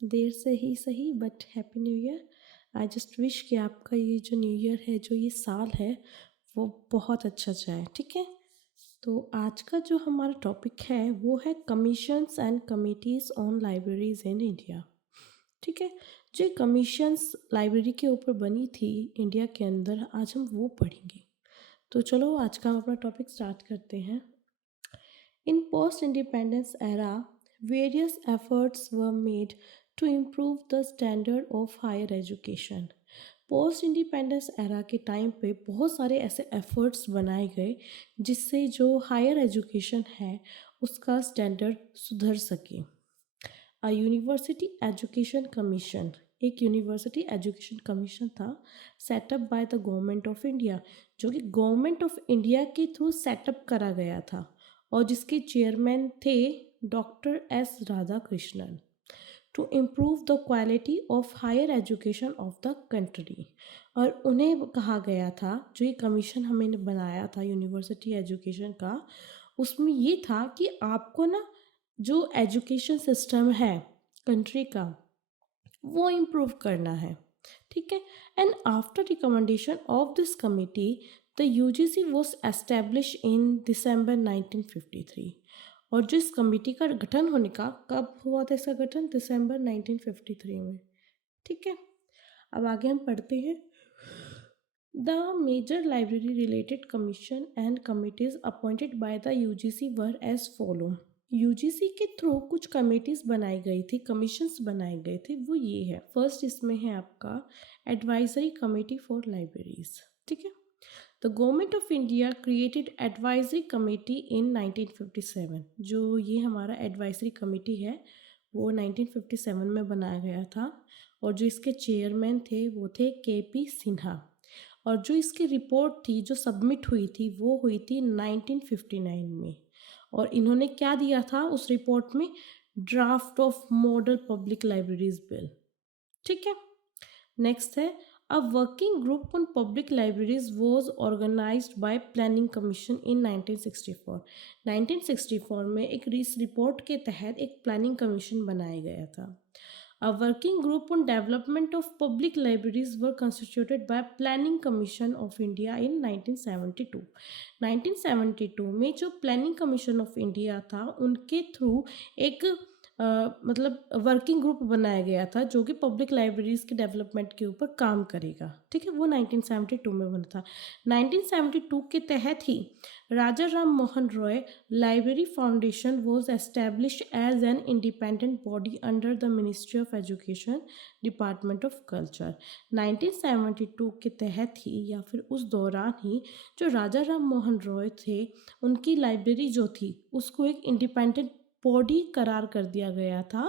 देर से ही सही but happy new year. I just wish कि आपका ये जो न्यू ईयर है, जो ये साल है, वो बहुत अच्छा जाए, ठीक है। तो आज का जो हमारा टॉपिक है वो है commissions and committees on libraries in India, ठीक है। जो कमीशंस लाइब्रेरी के ऊपर बनी थी इंडिया के अंदर, आज हम वो पढ़ेंगे। तो चलो आज का हम अपना टॉपिक स्टार्ट करते हैं। In post-independence era, various efforts were made to improve the standard of higher education. Post independence era के टाइम पे बहुत सारे ऐसे एफर्ट्स बनाए गए जिससे जो हायर एजुकेशन है उसका स्टैंडर्ड सुधर सके। अ यूनिवर्सिटी एजुकेशन कमीशन, एक यूनिवर्सिटी एजुकेशन कमीशन था set up by the government of India, जो कि गवर्नमेंट ऑफ इंडिया के थ्रू सेटअप करा गया था और जिसके चेयरमैन थे doctor S Radhakrishnan, to improve the quality of higher education of the country. और उन्हें कहा गया था, जो ये कमीशन हमें बनाया था यूनिवर्सिटी एजुकेशन का, उसमें ये था कि आपको ना जो एजुकेशन सिस्टम है कंट्री का वो इम्प्रूव करना है, ठीक है। And after recommendation of this committee the UGC was establish in December 1953। और जो इस कमेटी का गठन होने का कब हुआ था, इसका गठन दिसंबर 1953 में, ठीक है। अब आगे हम पढ़ते हैं। The major library related commission and committees appointed by the UGC were as follow. UGC के थ्रू कुछ कमिटीज़ बनाई गई थी, कमीशंस बनाए गए थे, वो ये है। फर्स्ट इसमें है आपका एडवाइजरी कमेटी फॉर लाइब्रेरीज, ठीक है। The government of India created advisory committee in 1957। जो ये हमारा एडवाइजरी कमेटी है वो 1957 में बनाया गया था और जो इसके चेयरमैन थे वो थे के पी सिन्हा। और जो इसकी रिपोर्ट थी जो सबमिट हुई थी वो हुई थी 1959 में। और इन्होंने क्या दिया था उस रिपोर्ट में, draft of model public libraries bill, ठीक है। नेक्स्ट है a working group on public libraries was organised by planning commission in 1964। 1964 में एक इस रिपोर्ट के तहत एक प्लानिंग कमीशन बनाया गया था। A working group on development of public libraries were constituted by Planning Commission of India in 1972। 1972 में जो प्लानिंग कमीशन ऑफ इंडिया था उनके थ्रू एक मतलब वर्किंग ग्रुप बनाया गया था जो कि पब्लिक लाइब्रेरीज के डेवलपमेंट के ऊपर काम करेगा, ठीक है। वो 1972 में बना था। 1972 के तहत ही Raja Ram Mohan Roy library foundation was establish as an independent body under the ministry of education, department of culture. 1972 के तहत ही या फिर उस दौरान ही जो राजा राम मोहन रॉय थे उनकी लाइब्रेरी जो थी उसको एक इंडिपेंडेंट बॉडी करार कर दिया गया था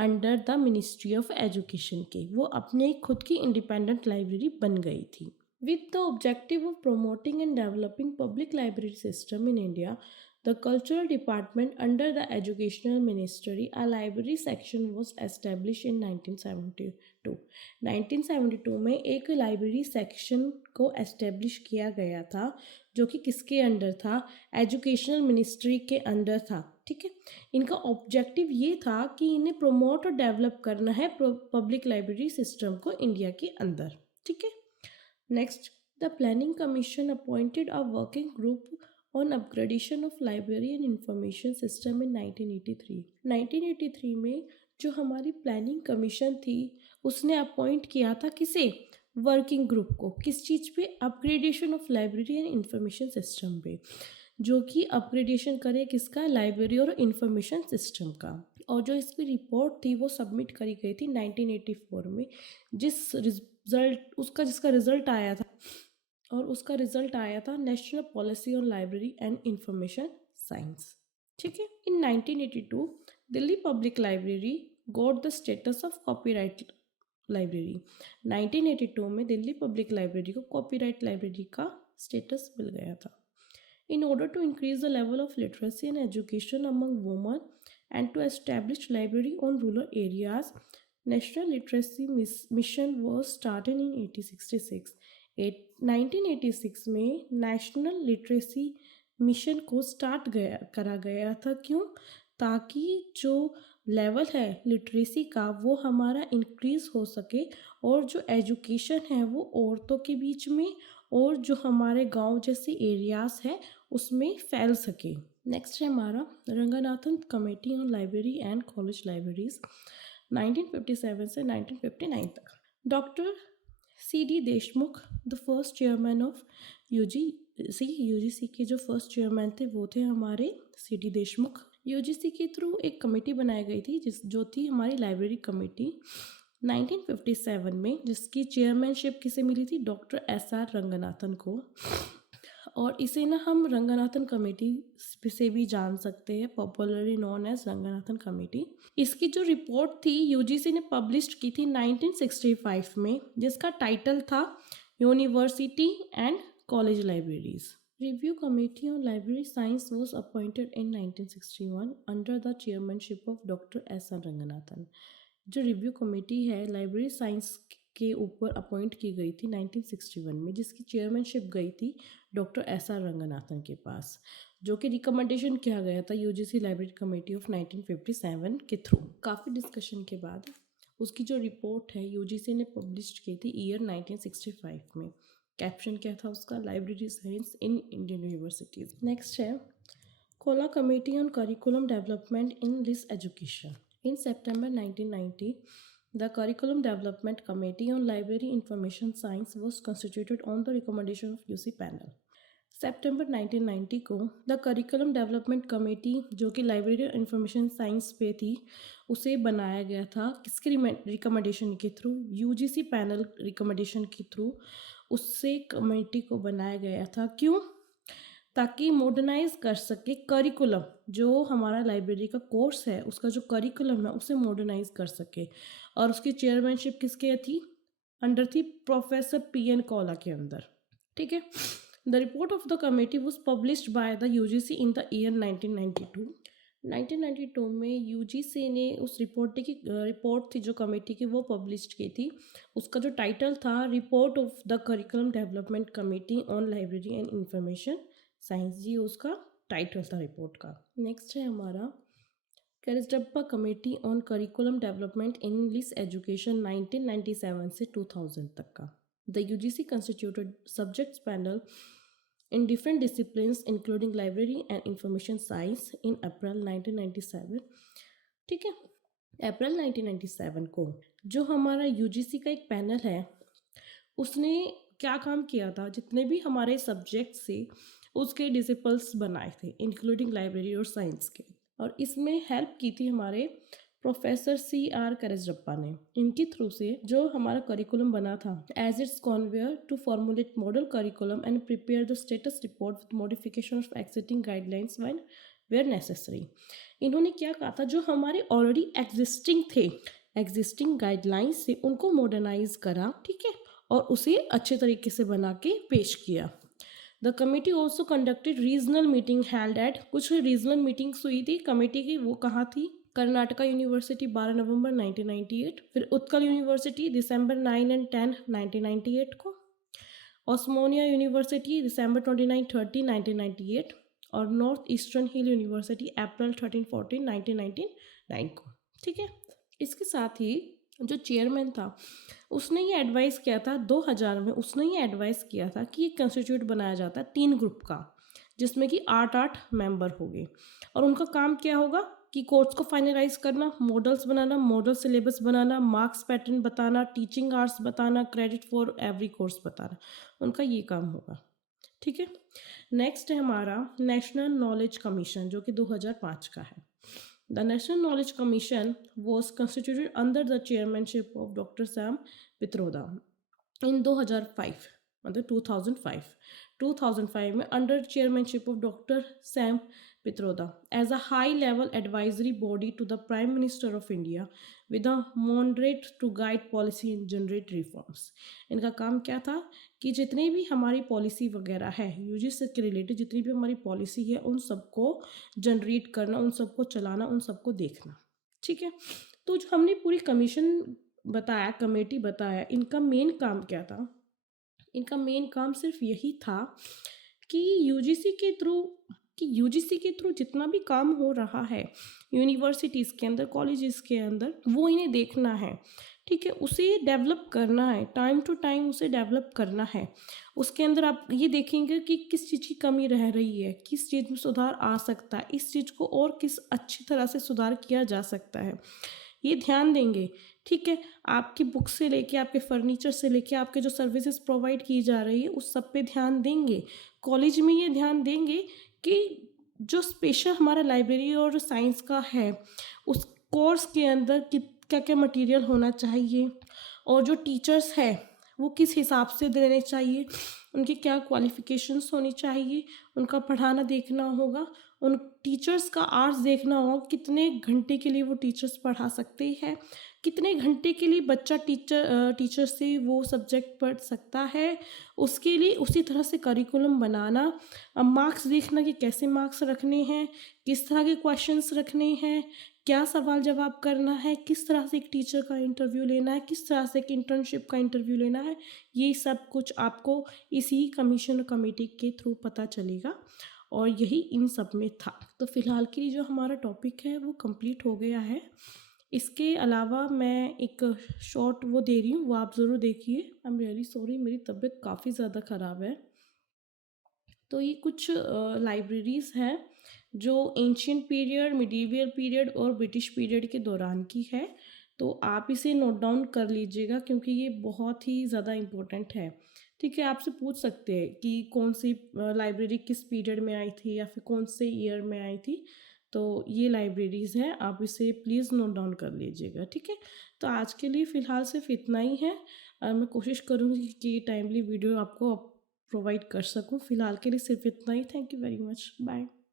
under the ministry of education के। वो अपने खुद की इंडिपेंडेंट लाइब्रेरी बन गई थी। With the objective of promoting and developing public library system in India, the Cultural Department under the Educational Ministry, a library section was established in 1972। 1972 में एक लाइब्रेरी सेक्शन को एस्टेब्लिश किया गया था जो कि किसके अंडर था, एजुकेशनल मिनिस्ट्री के अंडर था, ठीक है। इनका ऑब्जेक्टिव ये था कि इन्हें प्रमोट और डेवलप करना है पब्लिक लाइब्रेरी सिस्टम को इंडिया के अंदर, ठीक है। Next, the Planning Commission appointed a working group on upgradation of library and information system in 1983। 1983 में जो हमारी प्लानिंग कमीशन थी उसने अपॉइंट किया था किसे, वर्किंग ग्रुप को, किस चीज़ पे, upgradation of library and information system पे, जो कि अपग्रेडेशन करे किसका, लाइब्रेरी और इंफॉर्मेशन सिस्टम का। और जो इसकी रिपोर्ट थी वो सबमिट करी गई थी 1984 में, जिसका रिजल्ट आया था, और उसका रिजल्ट आया था national policy on library and information science, ठीक है। इन 1982 Delhi public library got the status of copyright library. 1982 में दिल्ली पब्लिक लाइब्रेरी को कॉपीराइट लाइब्रेरी का स्टेटस मिल गया था। In order to increase the level of literacy and education among women and to establish library on rural areas, National Literacy Mission was started in 1866। 1986 में national literacy mission को start करा गया था। क्यों? ताकि जो लेवल है लिटरेसी का वो हमारा इंक्रीज़ हो सके और जो एजुकेशन है वो औरतों के बीच में और जो हमारे गांव जैसे एरियाज़ है उसमें फैल सके। नेक्स्ट है हमारा Ranganathan committee on library and college libraries 1957 से 1959 तक। Doctor CD. Deshmukh the first chairman of UGC के जो फर्स्ट चेयरमैन थे वो थे हमारे सी.डी. देशमुख। यूजीसी के थ्रू एक कमेटी बनाई गई थी जो थी हमारी लाइब्रेरी कमेटी 1957 में, जिसकी चेयरमैनशिप किसे मिली थी? Doctor SR. रंगनाथन को। और इसे ना हम रंगनाथन कमेटी से भी जान सकते हैं, popularly known as Ranganathan committee. इसकी जो रिपोर्ट थी यूजीसी ने पब्लिश की थी 1965 में, जिसका टाइटल था university and college libraries. Review committee on library science was appointed in 1961 under the chairmanship of doctor S R Ranganathan. जो रिव्यू कमेटी है लाइब्रेरी साइंस के ऊपर अपॉइंट की गई थी 1961 में, जिसकी चेयरमैनशिप गई थी डॉक्टर एस आर रंगनाथन के पास, जो कि रिकमेंडेशन किया गया था यूजीसी लाइब्रेरी कमेटी ऑफ 1957 के थ्रू। काफ़ी डिस्कशन के बाद उसकी जो रिपोर्ट है यूजीसी ने पब्लिश की थी ईयर 1965 में। कैप्शन क्या था उसका? Library science in Indian universities. Next है Kaula committee on curriculum development in LIS education. In September 1990, the Curriculum Development Committee on Library Information Science was constituted on the recommendation of UC panel. सितंबर 1990 को the curriculum development committee, जो कि library information science पे थी, उसे बनाया गया था किसके रिकमेंडेशन के थ्रू? यूजीसी पैनल रिकमेंडेशन के थ्रू उससे कमेटी को बनाया गया था। क्यों? ताकि मॉडर्नाइज कर सके करिकुलम, जो हमारा लाइब्रेरी का कोर्स है उसका जो करिकुलम है उसे मॉडर्नाइज कर सके। और उसकी चेयरमैनशिप किसके थी? अंडर थी प्रोफेसर पी.एन. कोला के अंदर। ठीक है। The report of the committee was published by the UGC in the year 1992। 1992 में यूजीसी ने उस रिपोर्ट थी जो कमेटी की वो पब्लिश की थी। उसका जो टाइटल था report of the curriculum development committee on library and information science, जी उसका टाइटल था रिपोर्ट का। नेक्स्ट है हमारा Karisiddappa committee on curriculum development in English education 1997 से 2000 तक का। The UGC constituted subjects panel in different disciplines including library and information science in April 1997। ठीक है। अप्रैल 1997 को जो हमारा यूजीसी का एक पैनल है उसने क्या काम किया था? जितने भी हमारे सब्जेक्ट्स से उसके डिसिपल्स बनाए थे इंक्लूडिंग लाइब्रेरी और साइंस के, और इसमें हेल्प की थी हमारे प्रोफेसर C.R. कैरिस्डप्पा ने। इनके थ्रू से जो हमारा करिकुलम बना था as its conveyor to formulate model curriculum and prepare the status report with modification of existing guidelines when where necessary. इन्होंने क्या कहा था? जो हमारे ऑलरेडी एग्जिस्टिंग गाइडलाइंस से उनको मॉडर्नाइज करा, ठीक है, और उसे अच्छे तरीके से बना के पेश किया। The committee also conducted regional meeting held at, कुछ रीजनल मीटिंग्स हुई थी कमेटी की, वो कहाँ थी? कर्नाटका यूनिवर्सिटी 12 नवंबर 1998, फिर उत्कल यूनिवर्सिटी दिसंबर 9 एंड 10 1998 को, ऑस्मोनिया यूनिवर्सिटी दिसंबर 29 30 1998, और नॉर्थ ईस्टर्न हिल यूनिवर्सिटी अप्रैल 13 14 1999 को। ठीक है। इसके साथ ही जो चेयरमैन था उसने ये एडवाइस किया था 2000 में, उसने ये एडवाइस किया था कि एक कंस्टिट्यूट बनाया जाता है 3 ग्रुप का, जिसमें कि 8 मेंबर होंगे, और उनका काम क्या होगा कि कोर्स को फाइनलाइज करना, मॉडल्स बनाना, मॉडल सिलेबस बनाना, मार्क्स पैटर्न बताना, टीचिंग आवर्स बताना, क्रेडिट फॉर एवरी कोर्स बताना, उनका ये काम होगा। ठीक है। नेक्स्ट है हमारा नेशनल नॉलेज कमीशन, जो कि 2005 का है। The national knowledge commission was constituted under the chairmanship of doctor Sam Pitroda in 2005, मतलब 2005 में under chairmanship of doctor Sam Pitroda as a high level advisory body to the prime minister of India with a moderate to guide policy and generate reforms. इनका काम क्या था कि जितनी भी हमारी पॉलिसी वगैरह है यूजीसी के रिलेटेड, जितनी भी हमारी पॉलिसी है उन सबको जनरेट करना, उन सबको चलाना, उन सबको देखना। ठीक है। तो जो हमने पूरी बताया, कमेटी बताया, इनका मेन काम क्या था? इनका मेन काम सिर्फ यही था कि यूजीसी के थ्रू कि यूजीसी के थ्रू जितना भी काम हो रहा है यूनिवर्सिटीज़ के अंदर, कॉलेजेस के अंदर, वो इन्हें देखना है, ठीक है? उसे डेवलप करना है, टाइम टू टाइम उसे डेवलप करना है। उसके अंदर आप ये देखेंगे कि किस चीज़ की कमी रह रही है, किस चीज़ में सुधार आ सकता है, इस चीज़ को और किस अच्छी तरह से सुधार किया जा सकता है, ये ध्यान देंगे, ठीक है? आपकी बुक से लेके, आपके फर्नीचर से लेके, आपके जो सर्विसेज प्रोवाइड की जा रही है, उस सब पे ध्यान देंगे। कॉलेज में ये ध्यान देंगे कि जो स्पेशल हमारा लाइब्रेरी और साइंस का है, उस कोर्स के अंदर क्या क्या मटेरियल होना चाहिए, और जो टीचर्स है वो किस हिसाब से देने चाहिए, उनकी क्या क्वालिफ़िकेशंस होनी चाहिए, उनका पढ़ाना देखना होगा, उन टीचर्स का आवर्स देखना होगा, कितने घंटे के लिए वो टीचर्स पढ़ा सकते हैं, कितने घंटे के लिए बच्चा टीचर से वो सब्जेक्ट पढ़ सकता है, उसके लिए उसी तरह से करिकुलम बनाना। अब मार्क्स देखना कि कैसे मार्क्स रखने हैं, किस तरह के क्वेश्चंस रखने हैं, क्या सवाल जवाब करना है, किस तरह से एक टीचर का इंटरव्यू लेना है, किस तरह से एक इंटर्नशिप का इंटरव्यू लेना है, ये सब कुछ आपको इसी कमीशन कमेटी के थ्रू पता चलेगा, और यही इन सब में था। तो फ़िलहाल के लिए जो हमारा टॉपिक है वो कंप्लीट हो गया है। इसके अलावा मैं एक शॉर्ट वो दे रही हूँ, वो आप ज़रूर देखिए। आई एम रियली सॉरी, मेरी तबीयत काफ़ी ज़्यादा ख़राब है। तो ये कुछ लाइब्रेरीज़ हैं जो एंशियंट पीरियड, मिडीवियल पीरियड और ब्रिटिश पीरियड के दौरान की है। तो आप इसे नोट डाउन कर लीजिएगा क्योंकि ये बहुत ही ज़्यादा इम्पोर्टेंट है। ठीक है, आपसे पूछ सकते हैं कि कौन सी लाइब्रेरी किस पीरियड में आई थी या फिर कौन से ईयर में आई थी। तो ये लाइब्रेरीज़ हैं, आप इसे प्लीज़ नोट डाउन कर लीजिएगा, ठीक है? तो आज के लिए फ़िलहाल सिर्फ इतना ही है। मैं कोशिश करूँगी कि टाइमली वीडियो आपको प्रोवाइड कर सकूँ। फ़िलहाल के लिए सिर्फ इतना ही। Thank you very much. Bye.